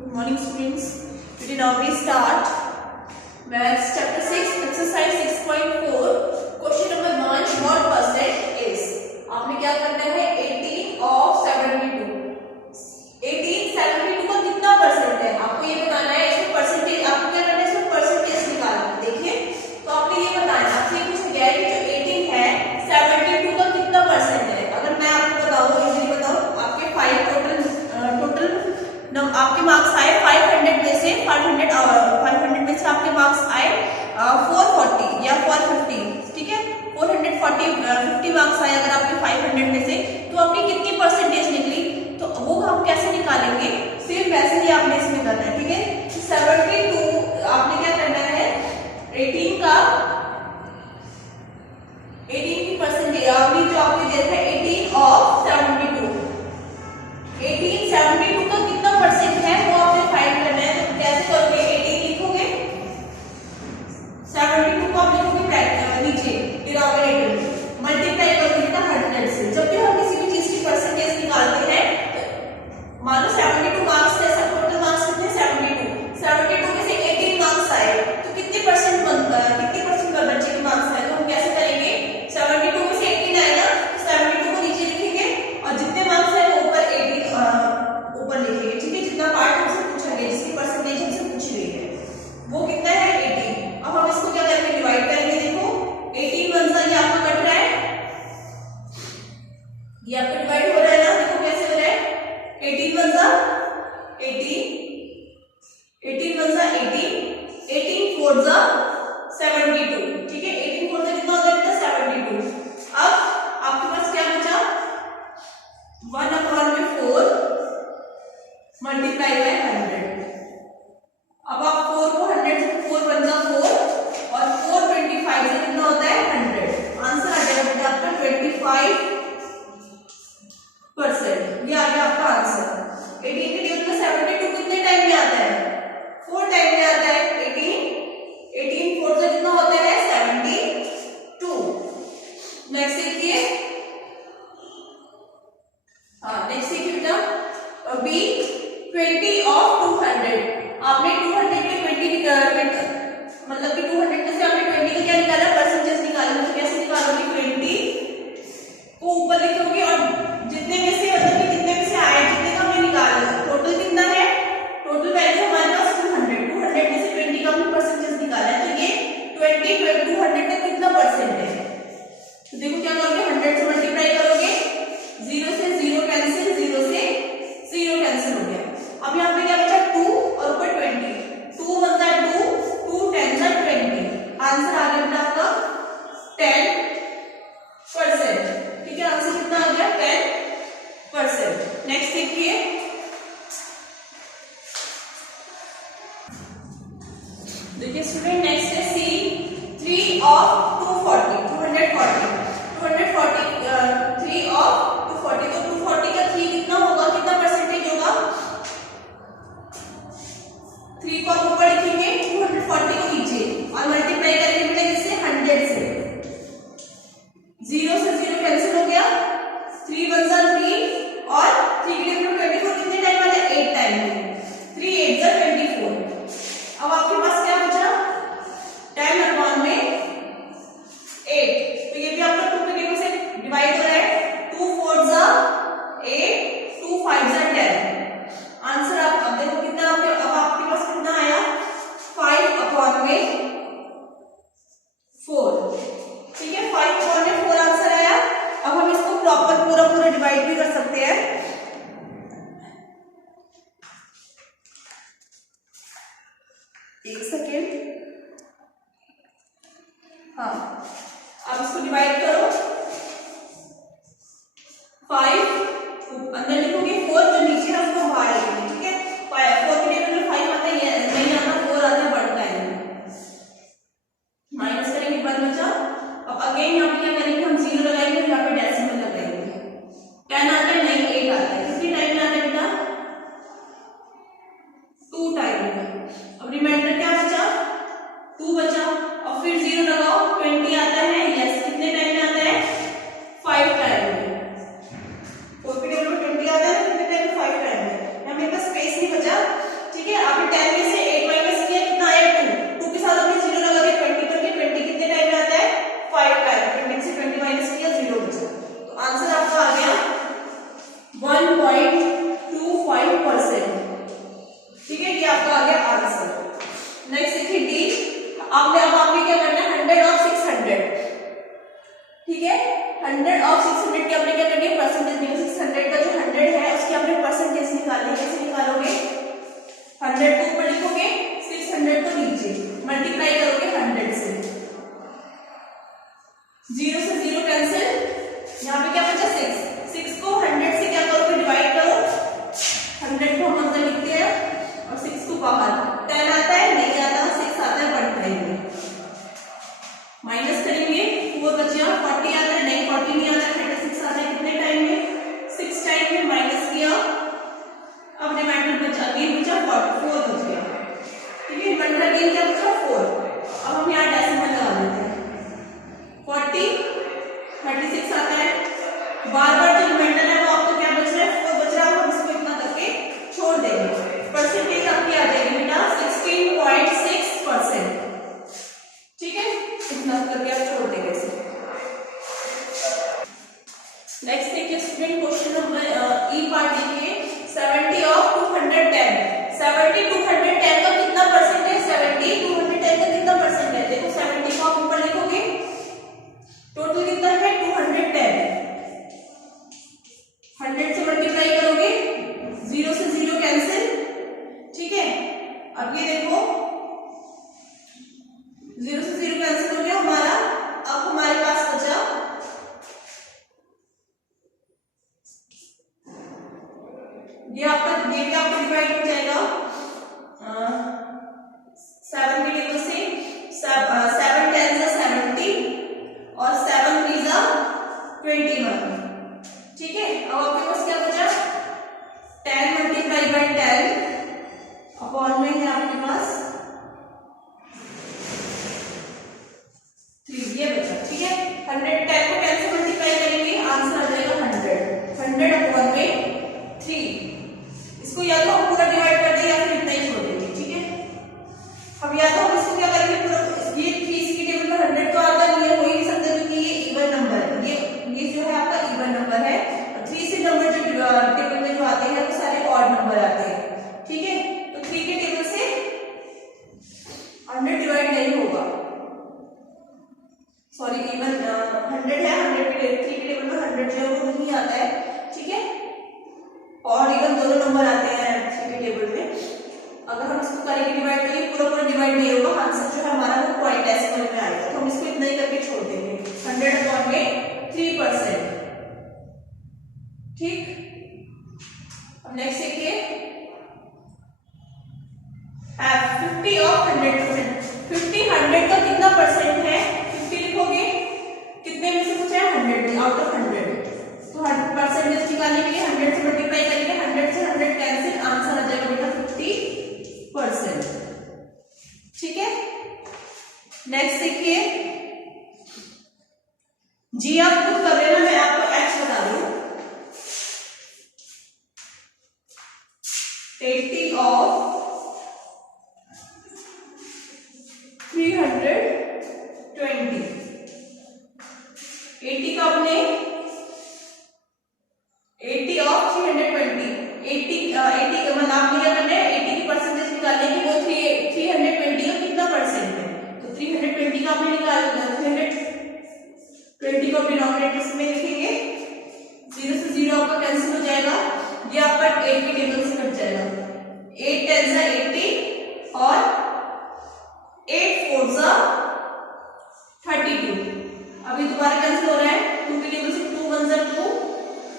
Good morning students. Today now we start Maths chapter 6 exercise 6.4 question number 1 what percent is. आपने क्या करना है 18 of 72 का कितना परसेंट है आपको ये बताना है। इसमें परसेंटेज आपको क्या करना है इसमें परसेंटेज निकालना है। देखिए तो आपने ये बताना है आपसे पूछा गया है कि जो 18 है 72 का कितना परसेंट है। अगर मैं आपको बताऊं इजीली बताऊं आपके 5 टोटल आपके मार्क्स आए 500 में से 500 में से आपके मार्क्स आए 440 या 450 ठीक है 450 मार्क्स आए अगर आपके 500 में से तो आपकी कितनी परसेंटेज निकली तो वो हम कैसे निकालेंगे सिर्फ वैसे ही आपने इसमें करना है ठीक है। 72 आपने क्या करना है 18 की परसेंटेज अभी जो आपने देखा है 18 ऑफ 72 का कितना परसेंट है वो आपने फाइंड करना है। तो कैसे करोगे 18 लिखोगे 72 को आप लिखोगे नीचे डिनोमिनेटर में मल्टीप्लाई करोगे ना 100 से। जब भी हम किसी भी चीज की परसेंटेज निकालते हैं मानो 72 मार्क्स है सब टोटल मार्क्स कितने 72 में से 18 मार्क्स आए तो कितने परसेंट बच्चे के मार्क्स आए तो हम कैसे करेंगे 72 में से 18 आएगा 72 को नीचे लिखेंगे और जितने मार्क्स है वो ऊपर 18 ऊपर लिखेंगे ठीक है। जितना पार्ट हमसे पूछा गया जिसकी परसेंटेज हमसे पूछी गई है वो कितना है 18। अब हम इसको क्या करेंगे डिवाइड करेंगे। देखो 18 वन सा ये आपका कट रहा है ये आपका डिवाइड हो रहा है ना। देखो कैसे हो रहा है 18 वन सा 18 फोर सा 72 ठीक है 18 फोर सा कितना होता है बेटा 72। अब आपके पास क्या बचा 1/4 मल्टीप्लाई बाय 100। अब आप 4 को 100 से 4 बन जा 4 और 425 से कितना होता है 100 आंसर आ जाएगा बेटा आपका 25%। ये आ गया आपका आंसर। 18 के टेबल में 72 कितने टाइम में आता है 4 टाइम में आता है। 18 4 से कितना होता है 72। नेक्स्ट देखिए नेक्स्ट देखिए बेटा बी 20 ऑफ 200। आपने 200 में 20 मतलब कि 200 में से आपने 20 का क्या निकाला परसेंटेज निकाला। तो कैसे निकालोगे 20 को ऊपर लिखोगे और जितने में से मतलब कि जितने में से आए जितने का हमने निकाला टोटल कितना है टोटल वैल्यू हमारे पास 200 में से 20 का हमने परसेंटेज निकाला है तो ये 200 का कितना परसेंट है। तो देखो क्या करोगे 100 से मल्टीप्लाई करोगे 0 से 0 कैंसिल 0 से 0 कैंसिल हो गया। अब यहाँ पे क्या बचा 2 और ऊपर 20 2 1 जा 2 2 10 जा 20 आंसर आ गया बेटा आपका 10%। ठीक है आंसर कितना आ गया 10%। नेक्स्ट देखिए स्टूडेंट नेक्स्ट है सी 3 ऑफ 240 3 ऑफ 240 तो 240 का 3 कितना होगा कितना परसेंटेज होगा 3 को आप ऊपर लिखेंगे 240 को नीचे और मल्टीप्लाई करेंगे बेटा इससे 100 से 0 से 0 कैंसिल हो गया 3 1 जा 3 और 3 के लिए 24 कितने टाइम वाला 8 टाइम में 3 8 जा 24। अब आपके पास क्या बचा 10 अपॉन में 8 तो ये भी आपका 2 के टेबल से डिवाइड हो रहा है 2 4 जा 8 2 5 जा 10 आंसर आप अब देखो कितना अब आपके पास कितना आया 5 अपॉन में 4 ठीक है 5 अपॉन में 4 आंसर आया। अब हम इसको प्रॉपर पूरा डिवाइड भी कर सकते हैं। एक सेकेंड हाँ अब इसको डिवाइड करो 5 अंदर लिखोगे 4 जो नीचे है उसको बाहर लिखेंगे ठीक है 4 के टेबल में 5 आता है नहीं आता 4 आता है बढ़ता है माइनस करेंगे 1 बचा। अब अगेन यहाँ पे क्या करेंगे हम 0 लगाएंगे यहाँ पे डेसिमल लगाएंगे 10 आता है नहीं 8 आता है कितनी टाइम में आता है बेटा 2 टाइम में। अब रिमाइंडर क्या बचा 2 बचा और फिर 0 लगाओ 20 आता है यस कितने टाइम में आता है 5 टाइम में 4 के टेबल में 20 आता है कितने टाइम में 5 टाइम में 1.25%। ठीक है, ये आपका आ गया आंसर। नेक्स्ट देखिए डी, आपने क्या करना है 100 ऑफ 600। ठीक है, 100 ऑफ 600 की आपने क्या करनी है परसेंटेज निकालनी। 600 का जो 100 है उसकी आपने परसेंटेज निकालनी है। कैसे निकालोगे, 100 को ऊपर लिखोगे, 600 को नीचे, मल्टीप्लाई करोगे 100 से, 0 से 0 कैंसिल, यहाँ पे क्या बचा 6 को 100 से क्या करोगे डिवाइड करो, 100 को हम अंदर लिखते हैं और 6 को बाहर। 10 आता है, नहीं आता, 6 आता है, 1 करेंगे, माइनस करेंगे, 4 बचा, 40 आता है, नहीं 40 नहीं आता है, 36 आता है, कितने टाइम में 6 टाइम में, माइनस किया, अब रिमाइंडर बचा, गेन बचा 4 बच गया। ठीक है, रिमाइंडर गेन क्या बचा 4। अब हम यहाँ डेसिमल लगा देते हैं, 40, 36 आता है, बार बार जो रिमाइंडर है वो आपको क्या बच रहा है 4 बच रहा है, हम इसको इतना करके छोड़ देंगे। परसेंटेज आपकी आ जाएगी बेटा 16.6%। ठीक है, इतना करके आप छोड़ देंगे इसे। नेक्स्ट देखिए स्टूडेंट, क्वेश्चन नंबर ई पार्ट देखिए, 70 ऑफ 210। 70 210 का कितना परसेंट है, 70 210 का कितना परसेंट है, देखो 70 को आप ऊपर लिखोगे, टोटल कितना है 210, 100 से मल्टीप्लाई करोगे, 0 से 0 कैंसिल। ठीक है, अब ये देखो 0 से 0 कैंसिल हो गया हमारा। अब हमारे पास बचा ये आपका, ये भी आपका डिवाइड हो जाएगा 7 के टेबल से, 7 10 से 70 और 7 3 जा 21। ठीक है, अब आपके पास क्या बचा 10 मल्टीप्लाई बाय 10 अपॉन में है आपके पास 3, ये बचा। ठीक है, 100 10 को 10 से मल्टीप्लाई करेंगे, आंसर आ जाएगा 100 अपॉन में 3। इसको या तो हम पूरा डिवाइड कर देंगे या फिर इतना ही छोड़ देंगे। ठीक है, अब या तो हम इसको क्या करेंगे पूरा, ये 30 की टेबल में 100 तो आता नहीं है, हो ही नहीं सकता क्योंकि ये इवन नंबर है, ये जो है आपका इवन नंबर है। 3 से नंबर जो टेबल में जो आते हैं वो सारे ऑड नंबर आते हैं। ठीक है, तो 3 के टेबल से 100 डिवाइड नहीं होगा, सॉरी इवन 100 है, 100 के 3 के टेबल में 100 जो है वो नहीं आता है। ठीक है, और इवन दोनों नंबर आते हैं 3 के टेबल में। अगर हम इसको करेंगे डिवाइड तो ये पूरा डिवाइड नहीं होगा, आंसर जो है हमारा वो पॉइंट डेसिमल में आएगा, तो हम इसको इतना ही करके छोड़ देंगे 100 अपॉन में 3%। ठीक, अब नेक्स्ट देखिए 50 ऑफ 100%। 50 100 का कितना परसेंट है, 50 लिखोगे, कितने में से पूछा है 100 में, आउट ऑफ 100, तो परसेंटेज निकालने के लिए 100 से मल्टीप्लाई करेंगे, 100 से 100 कैंसिल, आंसर आ जाएगा बेटा 50%। ठीक है, नेक्स्ट देखिए जी, आप खुद कर लेना, मैं आपको एक्स बता दूं। 80 ऑफ 320, 80 का अपने 80 ऑफ 320, 80 मतलब आपने क्या करना है 80 की परसेंटेज निकालने की, वो 320 का कितना परसेंट है, तो 320 का आपने निकालना, 320 को डिनोमिनेटर में लिखेंगे, 0 से 0 आपका कैंसिल हो जाएगा, ये आपका 8 के टेबल से कट जाएगा, 8 10 जा 80 और 8 4 जा 32। अभी दोबारा कैंसिल हो रहा है, 2 के टेबल से 2 1 जा 2,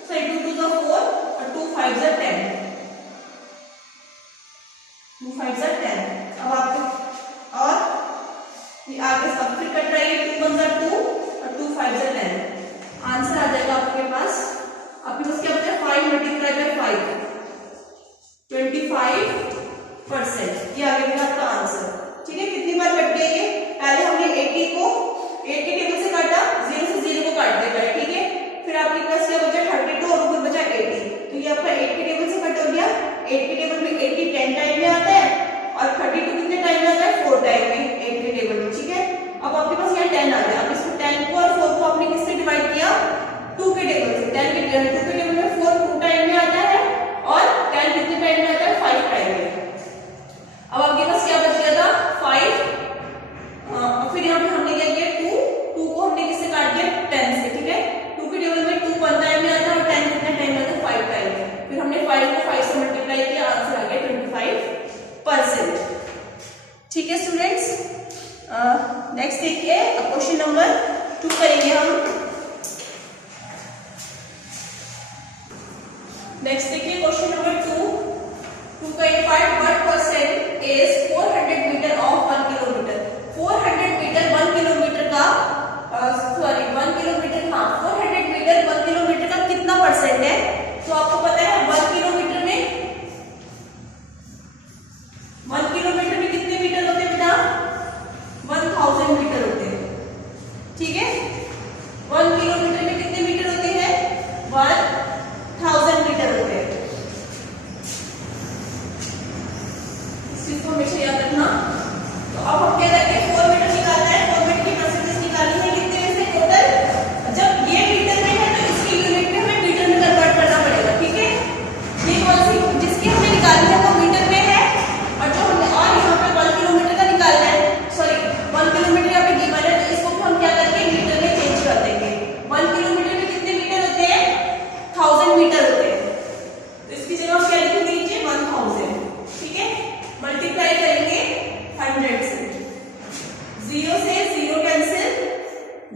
सॉरी 2 2 जा 4 और 2 5 जा 10, 2 5 जा 10। अब आपको और ये आगे सब फिर कट रही है, 2 1 जा 2 और 2 5 जा 10, आंसर आ जाएगा आपके पास क्या बचा 5 मल्टीप्लाई बाय 5, 25%। ये आ गया आपका आंसर। ठीक है, कितनी बार कट गया ये, पहले हमने 80 को 8 के टेबल से काटा, 0 से 0 को काट दिया, ठीक है, फिर आपके पास क्या बचा 32 और ऊपर बचा 80, तो ये आपका 8 के टेबल से कट हो गया। 8 के टेबल में 80 10 टाइम में आता है और 32 कितने टाइम में आता है 4 टाइम में 8 के टेबल में। ठीक है, अब आपके पास यहाँ 10 आ गया, अब इसको 10 को और 4 को आपने किससे डिवाइड किया 2 के टेबल से, 2 के टेबल में 4 2 टाइम में करेंगे हम। नेक्स्ट देखिए question number 2.5 what percent is 400 metre of 1 kilometre. 400 metre 1 kilometre का 1 किलोमीटर 400 मीटर 1 किलोमीटर का कितना परसेंट है? तो आपको पता है 1 किलोमीटर में कितने मीटर होते हैं बेटा? 1000 मीटर होते हैं। ठीक है, 1 किलोमीटर में कितने मीटर होते हैं? 1000 मीटर होते हैं। इस चीज को हमेशा याद रखना। तो अब हम क्या करते हैं, 4 मीटर निकालना है, 4 मीटर की परसेंटेज निकालनी है। कितने में से टोटल, जब ये मीटर में है तो इसकी यूनिट में हमें मीटर में कन्वर्ट करना पड़ेगा। ठीक है, ये कौन सी जिसकी हमें निकालनी है वो मीटर में है, और जो हमने और यहाँ पे 1 किलोमीटर का निकालना है, सॉरी 1 किलोमीटर यहाँ पे गिवन है, तो इसको हम क्या करेंगे, मीटर में चेंज कर देंगे। 1 किलोमीटर में कितने मीटर होते हैं? 1000 मीटर होते हैं। तो इसकी जगह हम क्या लिखेंगे नीचे? 1000। ठीक है, मल्टीप्लाई करेंगे 100 से, 0 से 0 कैंसिल,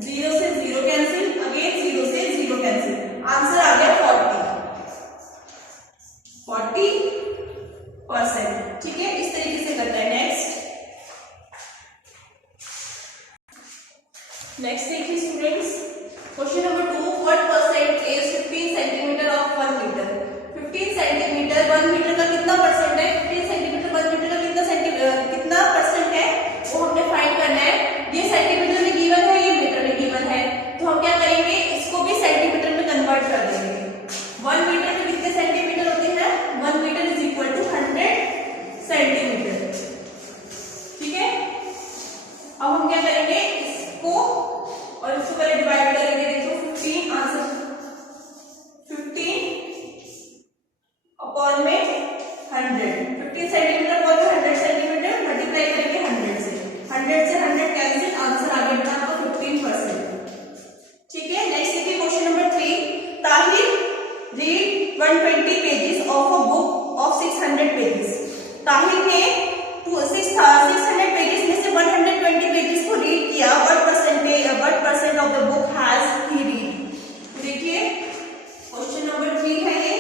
0 से 0 कैंसिल, अगेन 0 से 0 कैंसिल, आंसर आ गया 40%। ठीक है, इस तरीके से करना है। नेक्स्ट देखिए students, question number 2 what percent is 15 centimetre of 1 metre. 15 centimetre 1 metre का कितना परसेंट है? 15 सेंटीमीटर 1 मीटर का कितना परसेंट है वो हमने फाइंड करना है। ये सेंटीमीटर में गिवन है, ये मीटर में गिवन है, तो हम क्या करेंगे, इसको भी सेंटीमीटर में कन्वर्ट कर देंगे। 1 मीटर में कितने सेंटीमीटर होते हैं? 1 metre is equal to 100 centimetre. ठीक है, अब हम क्या करेंगे, इसको और इसको पहले डिवाइड करेंगे। देखो 15 आंसर 15 अपॉन में 100, 15 सेंटीमीटर अपॉन में 100 सेंटीमीटर, मल्टीप्लाई करेंगे 100 से, 100 कैंसिल, आंसर आ गया आपका 15%। ठीक है, नेक्स्ट देखिए question number 3 Tahir read 120 pages of a book of 600 pages. Tahir ने 600 पेजेस में से 120 पेजेस को रीड किया। What percent of the book has he read. देखिए क्वेश्चन नंबर 3 है ये।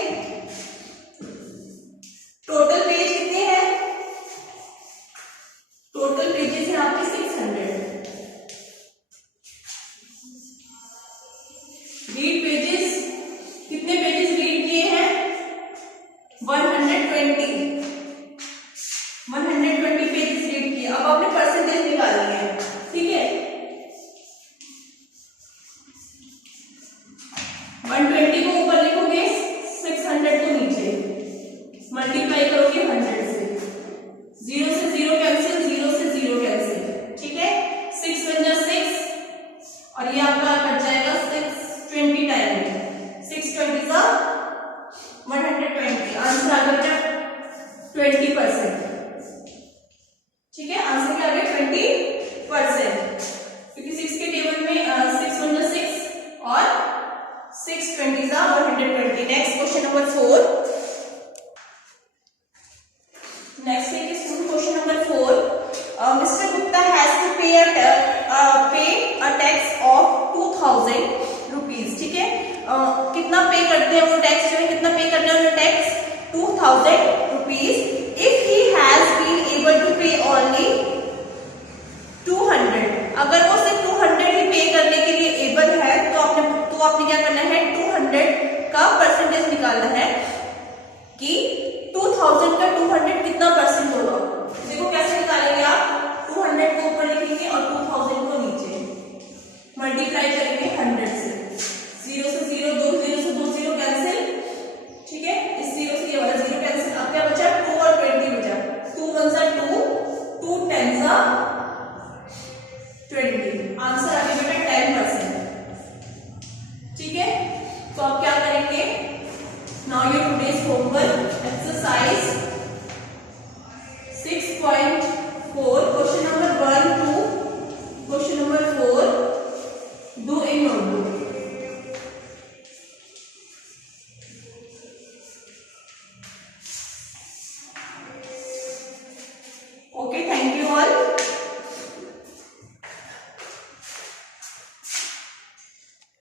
टोटल पेज कितने हैं? टोटल पेजेस हैं आपके 600। रीड पेजेस, कितने पेजेस रीड किए हैं? 120 पेजेस रीड किए। अब आपने परसेंटेज निकालनी है। ठीक है, 120 को ऊपर लिखोगे, 600 को नीचे, मल्टीप्लाई करोगे 100 से, 0 से 0 कैंसिल, 0 से 0 कैंसिल। ठीक है, 6 बन जा 6, और ये आपका कट जाएगा 620 टाइम में, 620 जा 120, आंसर आ गया 20%। ठीक है, आंसर क्या आ गया 20%, क्योंकि 6 के टेबल में 6 बन जा 6 और 620 जा 120। Next question number 4। नेक्स्ट देखिए question number 4, mister Gupta has to pay a tax of 2000 rupees. ठीक है, कितना पे करते हैं वो टैक्स, जो है कितना पे करना है उन्हें tax? 2000 rupees. If he has been able to pay only 200, अगर वो सिर्फ 200 ही पे करने के लिए एबल है तो आपने क्या करना है, 200 का परसेंटेज निकालना है।